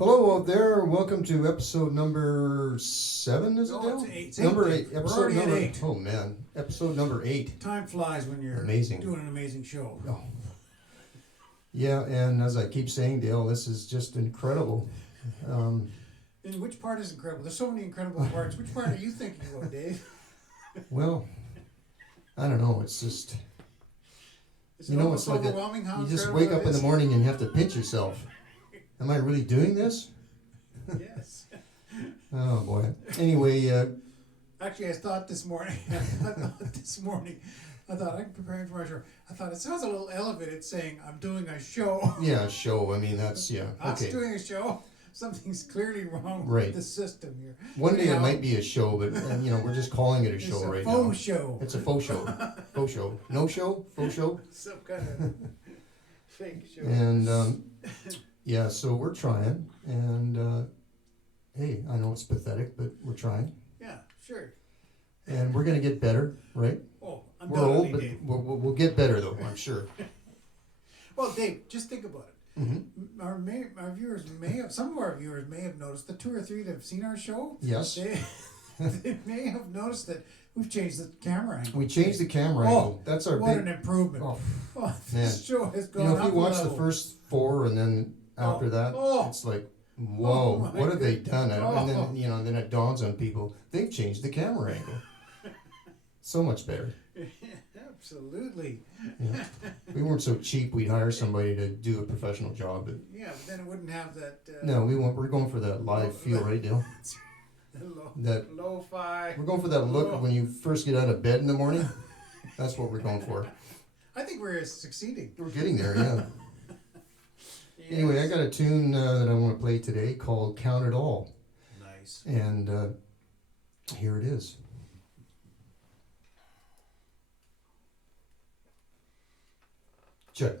Hello out there. Welcome to episode number 7, is it, No, Dale? it's 8. It's Number 8. 8. We're Episode already at number 8. Oh, man. Episode number 8. Time flies when you're Amazing. doing an amazing show. Oh. Yeah, and as I keep saying, Dale, this is just incredible. And which part is incredible? There's so many incredible parts. Which part are you thinking about, Dave? Well, I don't know. It's just, Is you it know, almost it's like overwhelming how you just incredible wake it up in the is? morning and you have to pinch yourself. Am I really doing this? Yes. Oh, boy. Anyway, Actually, I thought this morning, I thought I'm preparing for my show. I thought it sounds a little elevated saying I'm doing a show. yeah, show. I mean, that's, yeah. Us Okay. doing a show. Something's clearly wrong Right. with the system here. One day it Anyhow, might be a show, but, we're just calling it a it's show a right faux now. show. It's a faux show. Faux show. No show? Faux show? Some kind of fake show. And, yeah, so we're trying. And, hey, I know it's pathetic, but we're trying. Yeah, sure. And we're going to get better, right? Oh, We're old, undoubtedly, but Dave. we'll get better, though, I'm sure. Well, Dave, just think about it. Mm-hmm. Our viewers some of our viewers may have noticed, the 2 or 3 that have seen our show, Yes. they may have noticed that we've changed the camera angle. We changed the camera angle. That's our What big... an improvement. Oh, Oh, man. this show has gone if up you a watch the level. first 4 and then after that, Oh. it's like, Oh, whoa, my what have they goodness. done? And Oh. then, then it dawns on people, they've changed the camera angle. So much better. Absolutely. Yeah. We weren't so cheap we'd hire somebody to do a professional job, but Yeah, but then it wouldn't have that no, we're going for that live feel, right, Dale? That lo-fi. we're going for that look when you first get out of bed in the morning. That's what we're going for. I think we're succeeding. We're getting there, yeah. Yes. Anyway, I got a tune that I want to play today called "Count It All," Nice. and here it is. Check.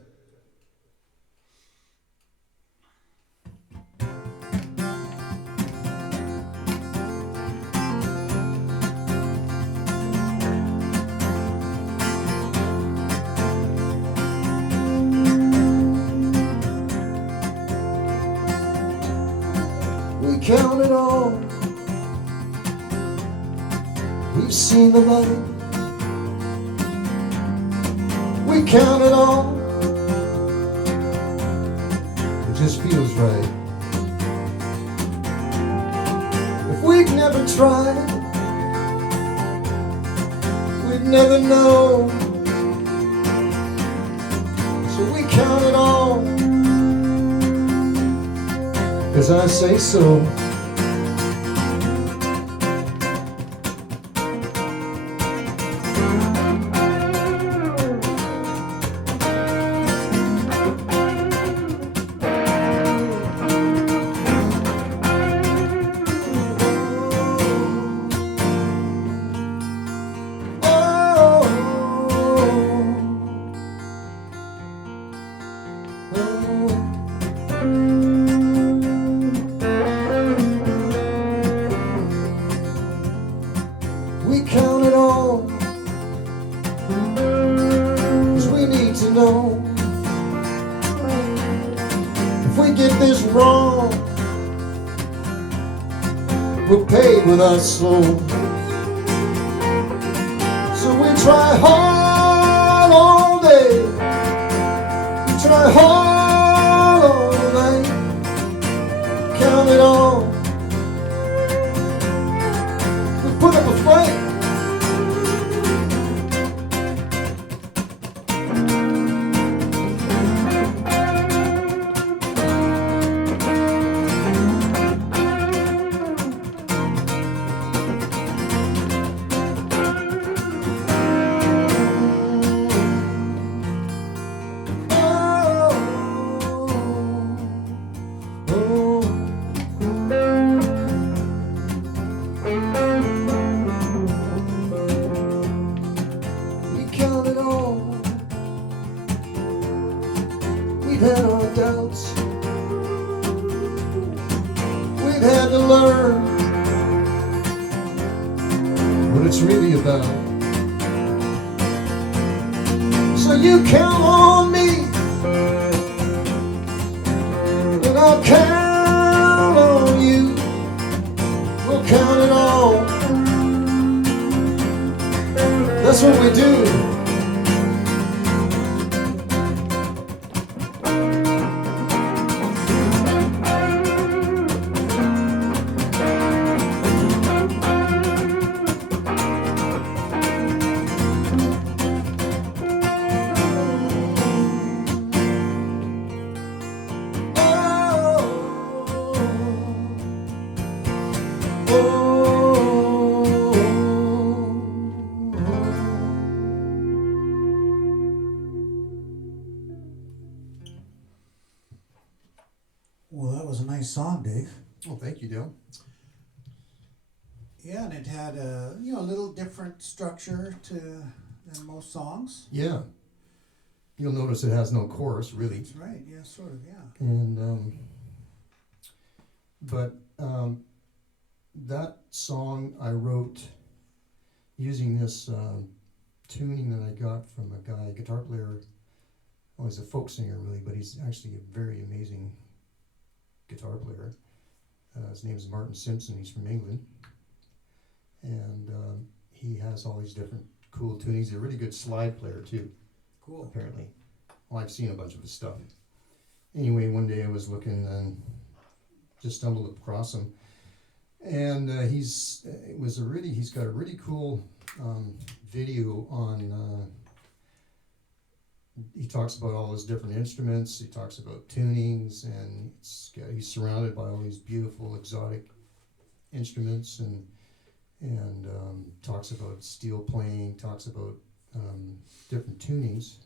We count it all. We've seen the light. We count it all. It just feels right. If we'd never tried, we'd never know. So we count it all. 'Cause I say so. We count it all, 'cause we need to know if we get this wrong, we'll pay with our soul. So we try hard all day, we try hard all night, count it all. We put up a fight. We count it all. We've had our doubts. We've had to learn what it's really about. So you count on me, and I'll count that's what we do. Well, that was a nice song, Dave. Oh, thank you, Dale. Yeah, and it had a little different structure than most songs. Yeah. You'll notice it has no chorus, really. That's right. Yeah, sort of. Yeah. And that song I wrote using this tuning that I got from a guy, guitar player. Well, he's a folk singer, really, but he's actually a very amazing guitar player. His name is Martin Simpson. He's from England, and he has all these different cool tunings. He's a really good slide player too. Cool. Apparently, well, I've seen a bunch of his stuff. Anyway, one day I was looking and just stumbled across him, and he's got a really cool video on. He talks about all his different instruments. He talks about tunings, and he's surrounded by all these beautiful exotic instruments, and talks about steel playing. Talks about different tunings.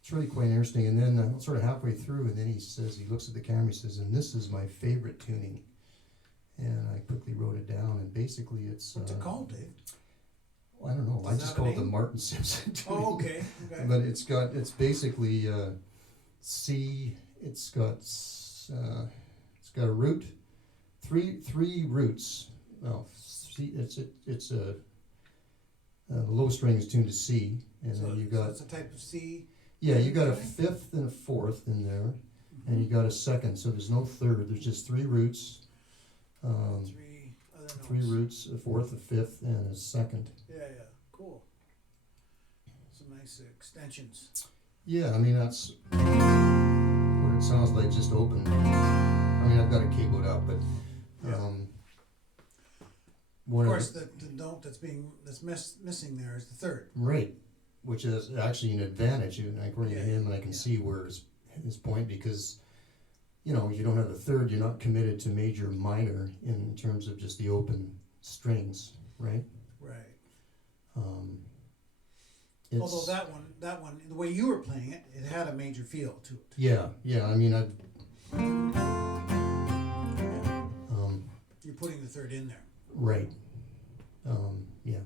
It's really quite interesting. And then sort of halfway through, and then he looks at the camera, he says, "And this is my favorite tuning." And I quickly wrote it down, and basically it's. What's it called, Dave? I don't know. I Does it just have a call it the name? Martin Simpson tuning. Oh, okay. Okay. But it's basically C. It's got a root, three roots. Well, C. It's a low string is tuned to C, and so, then you so got it's a type of C. yeah, you got a Okay. fifth and a fourth in there, and you got a second. So there's no third. There's just three roots. Three other notes. Three roots, a fourth, a fifth, and a second. Yeah, cool. Some nice extensions. Yeah, I mean that's what it sounds like, just open. I mean I've got it cabled up, but Of course, the note that's missing there is the third. right, which is actually an advantage, according to him, and I can Yeah. see where his point, because you don't have a third, you're not committed to major minor in terms of just the open strings, right? Right. It's, Although that one, the way you were playing it, it had a major feel to it. yeah, I mean I've You're putting the third in there. right, yeah.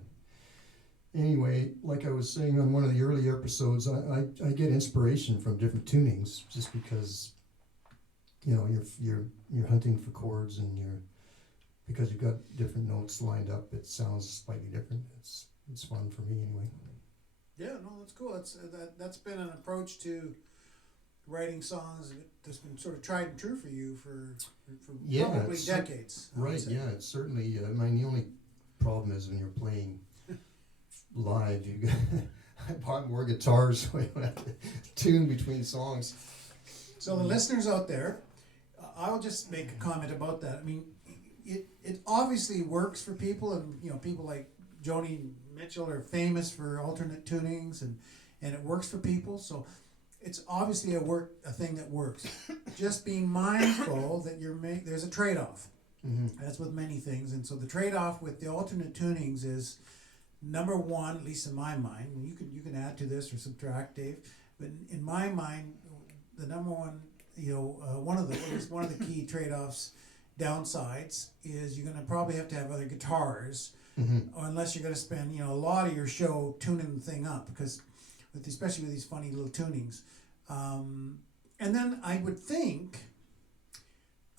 Anyway, like I was saying on one of the early episodes, I get inspiration from different tunings just because, you're hunting for chords, and because you've got different notes lined up, it sounds slightly different. It's fun for me anyway. Yeah, no, that's cool. That's been an approach to writing songs that's been sort of tried and true for you for Yeah, probably it's decades. I would Right, say. yeah, it's certainly, I mean, the only problem is when you're playing live, I bought more guitars so I don't have to tune between songs. So the listeners out there, I'll just make a comment about that. I mean, it obviously works for people, and people like Joni Mitchell are famous for alternate tunings, and it works for people. So it's obviously a thing that works. Just being mindful that there's a trade-off. Mm-hmm. That's with many things, and so the trade-off with the alternate tunings is, number one, at least in my mind, and you can add to this or subtract, Dave, but in my mind, the number one, one of the key trade-offs, downsides, is you're going to probably have to have other guitars, or unless you're going to spend a lot of your show tuning the thing up, because especially with these funny little tunings, and then I would think.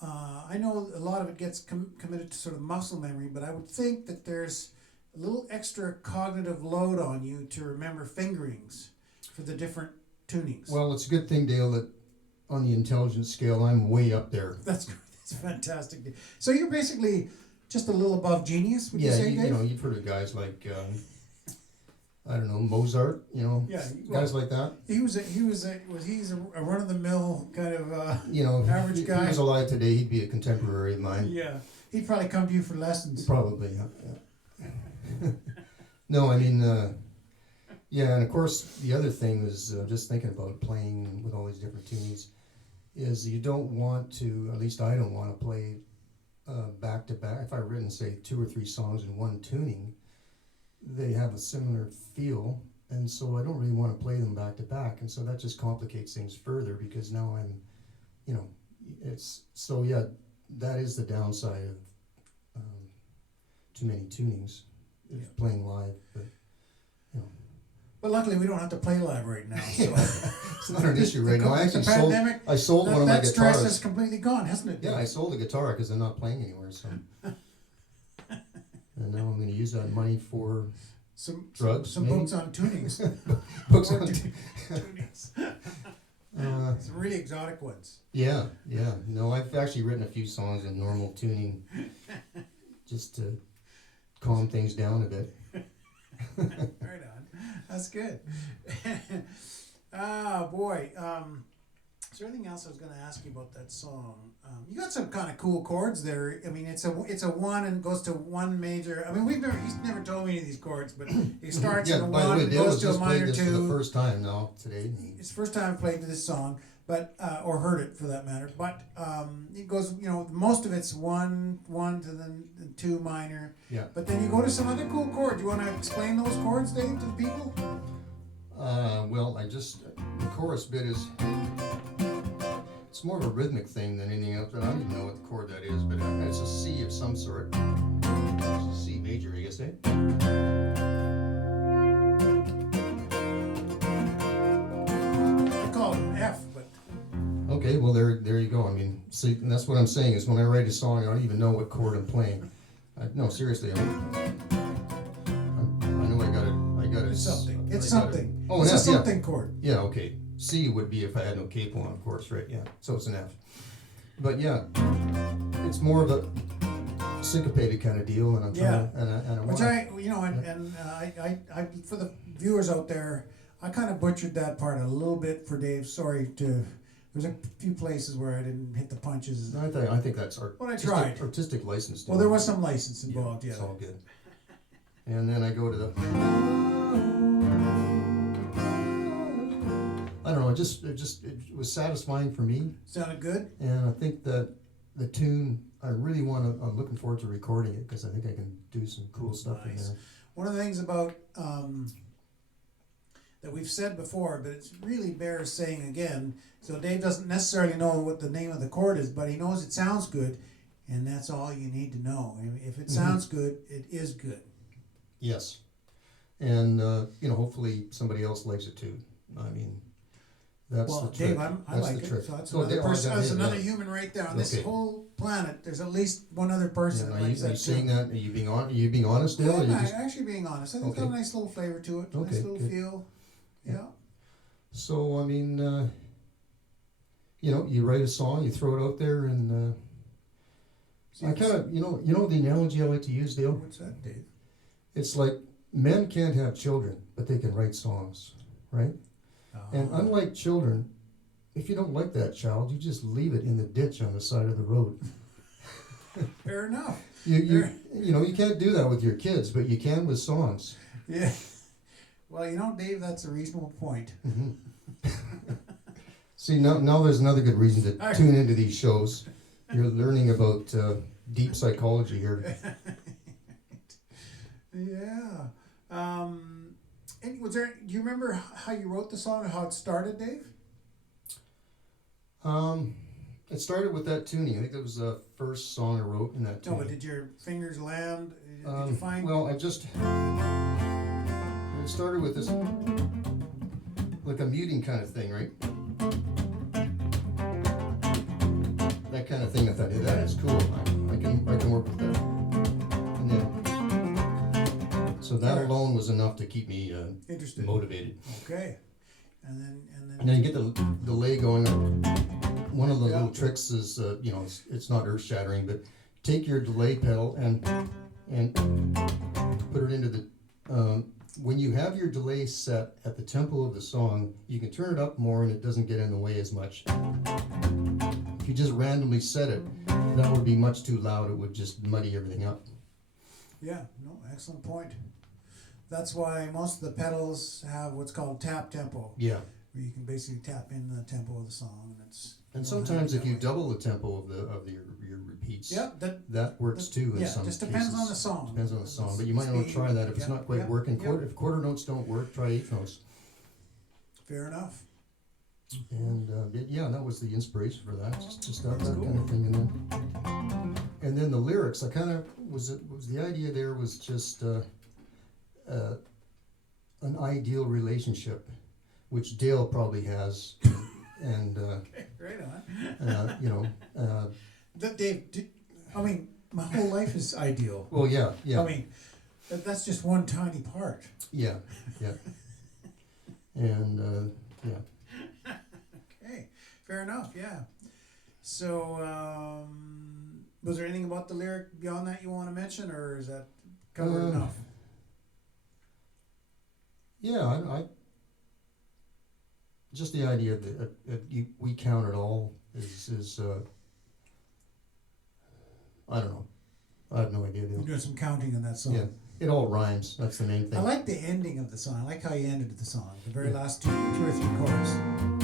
I know a lot of it gets committed to sort of muscle memory, but I would think that there's a little extra cognitive load on you to remember fingerings for the different tunings. Well, it's a good thing, Dale, that on the intelligence scale, I'm way up there. That's fantastic. So you're basically just a little above genius, would you say, Dave? You've heard of guys like I don't know, Mozart, you know, Yeah, guys like that. he's a run of the mill kind of You know, average if guy. he was alive today, he'd be a contemporary of mine. Yeah, he'd probably come to you for lessons. Probably, yeah. No, I mean, yeah, and of course, the other thing is just thinking about playing with all these different tunings is you don't want to, at least I don't want to play back to back. If I've written, say, 2 or 3 songs in one tuning, they have a similar feel, and so I don't really want to play them back to back, and so that just complicates things further because now I'm, you know, it's, so yeah, that is the downside of too many tunings, is playing live, but, you know. But luckily, we don't have to play live right now. So It's not an issue right now. I actually the pandemic, sold one of my that stress guitars. is completely gone, hasn't it? Yeah, I sold a guitar because I'm not playing anywhere, so. And now I'm going to use that money for drugs, some maybe? books on tunings. books More on. tunings. Some really exotic ones. Yeah. No, I've actually written a few songs in normal tuning, just to calm things down a bit. Right on. That's good. Boy. Is there anything else I was going to ask you about that song? You got some kind of cool chords there. I mean, it's a 1 and goes to 1 major. I mean, he's never told me any of these chords, but it starts in a 1 and goes to a minor 2. Just played this for the first time now today. It's the first time I've played this song, but or heard it for that matter. But it goes, you know, most of it's 1 to the 2 minor. Yeah. But then you go to some other cool chords. You want to explain those chords, Dave, to the people? Well, the chorus bit is, it's more of a rhythmic thing than anything else. I don't even know what the chord that is, but it's a C of some sort. It's a C major, I guess, eh? I call it an F, but Okay, well there you go. I mean, see, and that's what I'm saying is when I write a song, I don't even know what chord I'm playing. No, seriously, I know I got it. it's something. It's I got it. something. Oh, It's an a F, yeah. something chord. Yeah, okay. C would be if I had no capo on, of course, right? Yeah, so it's an F. But yeah, it's more of a syncopated kind of deal, and I'm trying to, and I Which want I for the viewers out there, I kind of butchered that part a little bit for Dave. Sorry to. There's a few places where I didn't hit the punches. I think that's But I tried. artistic license. Well, there was some license involved, yeah. It's all good. And then I go to the. I don't know. It was satisfying for me, Sounded good? and I think that the tune. I'm looking forward to recording it because I think I can do some cool stuff in Nice. there. One of the things about that we've said before, but it really bears saying again. So Dave doesn't necessarily know what the name of the chord is, but he knows it sounds good, and that's all you need to know. If it sounds good, it is good. Yes, and hopefully somebody else likes it too. I mean, that's Well, the trick. Dave, I That's like the it. trick. So that's Oh, another Dave, person. I That's got it, another yeah. human right there on this Okay. whole planet. There's at least one other person Yeah, that likes that are you saying too. that? Are you being honest, Dale? Yeah, or you I'm just, actually being honest. I think it's got a Okay. nice little flavor to it. Okay, Nice little good. feel. Yeah. so I mean, you write a song, you throw it out there, and I kind of, you know the analogy I like to use, Dale. What's that, Dave? It's like men can't have children, but they can write songs, right? And unlike children, if you don't like that child, you just leave it in the ditch on the side of the road. Fair enough. You can't do that with your kids, but you can with songs. Yeah. Well, Dave, that's a reasonable point. Mm-hmm. See, now there's another good reason to tune into these shows. You're learning about deep psychology here. Yeah. And do you remember how you wrote the song and how it started, Dave? It started with that tuning. I think that was the first song I wrote in that No, tuning. but did your fingers land? Did you find? Well, it started with this, like a muting kind of thing, right? That kind of thing. I thought, hey, that is cool. I can work with that. And then, so that alone was enough to keep me Interested. motivated. Okay. And And then you get the delay going. One of the little tricks is, it's not earth shattering, but take your delay pedal and put it into the when you have your delay set at the tempo of the song, you can turn it up more and it doesn't get in the way as much. If you just randomly set it, that would be much too loud. It would just muddy everything up. Yeah, no, excellent point. That's why most of the pedals have what's called tap tempo, Yeah. where you can basically tap in the tempo of the song, and it's. And you don't have sometimes it if that you way. double the tempo of your repeats, Yeah, that works too in yeah, some just cases. depends on the song. Depends on the song, but you might want to try that. If it's not quite working, if quarter notes don't work, try eighth notes. Fair enough. And yeah, that was the inspiration for that. Just that That's kind of thing, and then the lyrics. I kind of was the idea there was just an ideal relationship, which Dale probably has, and Right on. you know, Dave, I mean, my whole life is ideal. well, yeah, I mean, that's just one tiny part. yeah, and yeah. Okay, fair enough. Yeah. So, was there anything about the lyric beyond that you want to mention, or is that covered enough? Yeah, I just the idea that we count it all is I don't know. I have no idea. You're doing some counting in that song. Yeah, it all rhymes. That's the main thing. I like the ending of the song. I like how you ended the song. The very last two or three chords.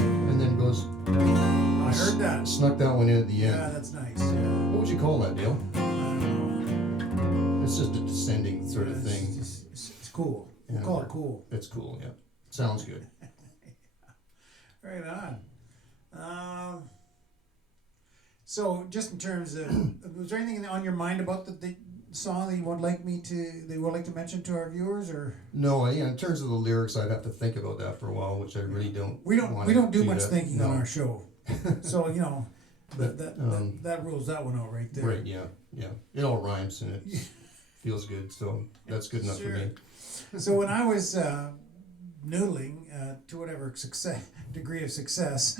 And then goes. I heard that. Snuck that one in at the end. Yeah, that's nice. Yeah. What would you call that, Dale? I don't know. It's just a descending sort of Yeah, thing. It's cool. We'll Yeah, call it cool. It's cool. Yeah, sounds good. Right on. So, just in terms of, was there anything on your mind about the song that you would like to mention to our viewers, or No, in terms of the lyrics, I'd have to think about that for a while, which I really don't. we don't do much that. thinking on No. our show, so But, that rules that one out right there. Right. Yeah. It all rhymes and it feels good, so that's good enough Sure. for me. So when I was noodling to whatever degree of success,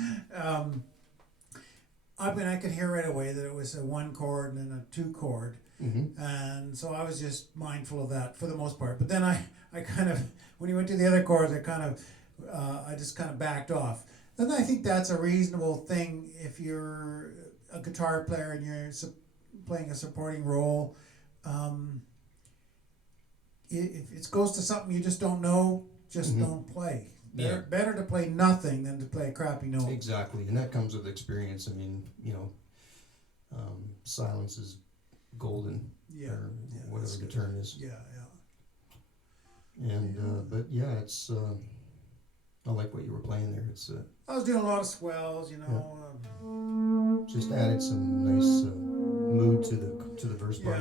I could hear right away that it was a 1 chord and then a 2 chord. Mm-hmm. And so I was just mindful of that for the most part. But then I kind of, when you went to the other chords, I just kind of backed off. And I think that's a reasonable thing if you're a guitar player and you're playing a supporting role. If it goes to something you just don't know, just don't play. Better to play nothing than to play a crappy note. Exactly, and that comes with experience. I mean, silence is golden. Yeah, Or that's whatever the good. term is. Yeah. And but yeah, it's. I like what you were playing there. It's I was doing a lot of swells, just added some nice mood to the verse part.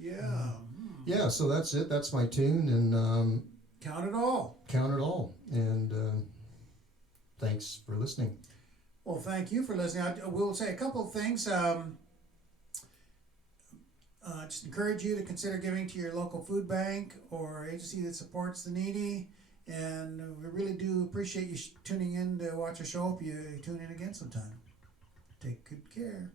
Yeah. Yeah, so that's it. That's my tune, and Count it all. count it all. And thanks for listening. Well, thank you for listening. I will say a couple of things. Just encourage you to consider giving to your local food bank or agency that supports the needy. And we really do appreciate you tuning in to watch our show. Hope you tune in again sometime. Take good care.